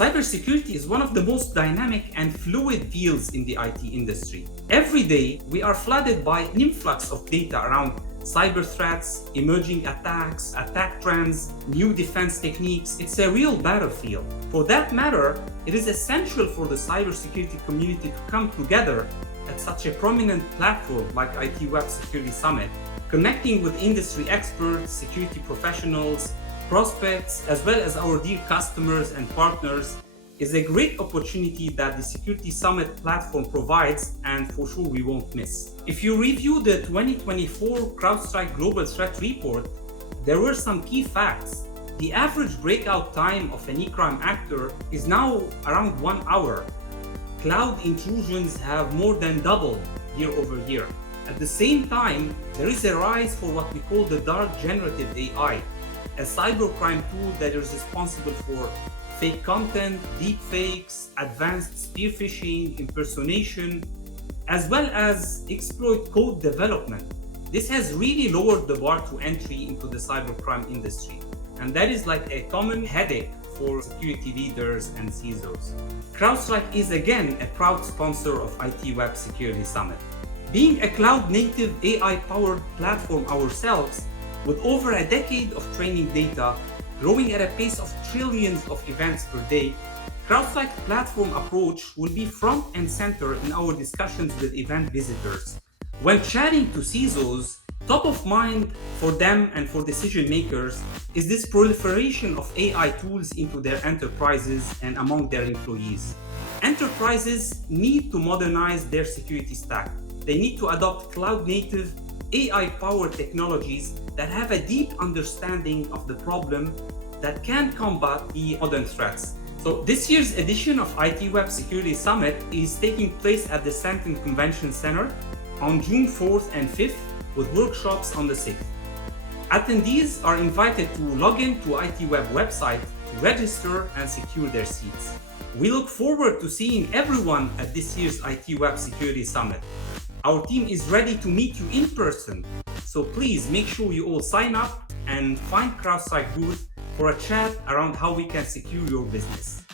Cybersecurity is one of the most dynamic and fluid fields in the IT industry. Every day, we are flooded by an influx of data around cyber threats, emerging attacks, attack trends, new defense techniques. It's a real battlefield. For that matter, it is essential for the cybersecurity community to come together at such a prominent platform like ITWeb Security Summit, connecting with industry experts, security professionals, prospects, as well as our dear customers and partners is a great opportunity that the Security Summit platform provides, and for sure we won't miss. If you review the 2024 CrowdStrike Global Threat Report, there were some key facts. The average breakout time of an e-crime actor is now around 1 hour. Cloud intrusions have more than doubled year over year. At the same time, there is a rise for what we call the dark generative AI, a cybercrime tool that is responsible for fake content, deepfakes, advanced spear phishing, impersonation, as well as exploit code development. This has really lowered the bar to entry into the cybercrime industry, and that is like a common headache for security leaders and CISOs. CrowdStrike is again a proud sponsor of ITWeb Security Summit. Being a cloud-native AI-powered platform ourselves, with over a decade of training data, growing at a pace of trillions of events per day, CrowdStrike's platform approach will be front and center in our discussions with event visitors. When chatting to CISOs, top of mind for them and for decision makers is this proliferation of AI tools into their enterprises and among their employees. Enterprises need to modernize their security stack. They need to adopt cloud-native, AI-powered technologies that have a deep understanding of the problem that can combat the modern threats. So this year's edition of ITWeb Security Summit is taking place at the Stanton Convention Center on June 4th and 5th with workshops on the 6th. Attendees are invited to log in to ITWeb website to register and secure their seats. We look forward to seeing everyone at this year's ITWeb Security Summit. Our team is ready to meet you in person, so please make sure you all sign up and find CrowdStrike booth for a chat around how we can secure your business.